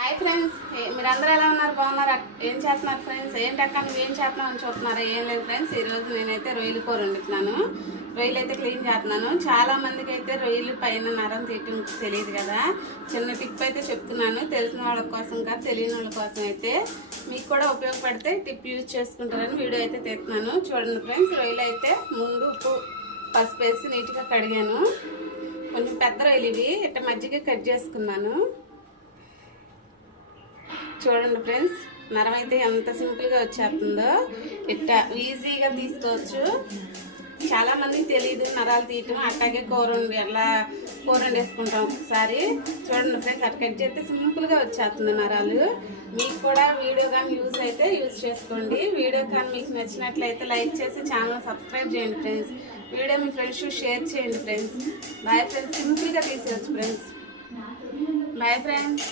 Hi friends, మీరందరూ ఎలా ఉన్నారు? బాగున్నారు? ఏం చేస్తున్నారు ఫ్రెండ్స్? ఏంటి అక్క నువ్వు ఏం చేస్తున్నావు అని చూస్తున్నారా? ఏం లేదు ఫ్రెండ్స్, ఈరోజు నేనైతే రొయ్యలు కూర వండుతున్నాను. రొయ్యలు అయితే క్లీన్ చేస్తున్నాను. చాలా మందికి అయితే రొయ్యలు పైన నరం తీయటం తెలియదు కదా. చిన్న టిప్ అయితే చెప్తున్నాను, తెలిసిన వాళ్ళ కోసం కాదు, తెలియని వాళ్ళ కోసం అయితే మీకు కూడా ఉపయోగపడితే టిప్ యూజ్ చేసుకుంటారని వీడియో అయితే తీస్తున్నాను. చూడండి ఫ్రెండ్స్, రొయ్యలు అయితే ముందు ఉప్పు పసుపు వేసి నీట్గా కడిగాను. కొంచెం పెద్ద రొయ్యలు ఇవి ఇట్లా మజ్జిగ కట్ చేసుకున్నాను. చూడండి ఫ్రెండ్స్, నరం అయితే ఎంత సింపుల్గా వచ్చేస్తుందో. ఇట్లా ఈజీగా తీసుకోవచ్చు. చాలా మందికి తెలియదు నరాలు తీయటం. అట్లాగే అట్లా కూర వండేసుకుంటాం ఒకసారి. చూడండి ఫ్రెండ్స్, అట్లా కట్ చేస్తే సింపుల్గా వచ్చేస్తుంది నరాలు. మీకు కూడా వీడియో కానీ యూజ్ చేసుకోండి. వీడియో కానీ మీకు నచ్చినట్లయితే లైక్ చేసి ఛానల్ సబ్స్క్రైబ్ చేయండి ఫ్రెండ్స్. వీడియో మీ ఫ్రెండ్స్ షేర్ చేయండి ఫ్రెండ్స్. బాయ్ ఫ్రెండ్స్, సింపుల్గా తీసేయచ్చు ఫ్రెండ్స్. Bye friends.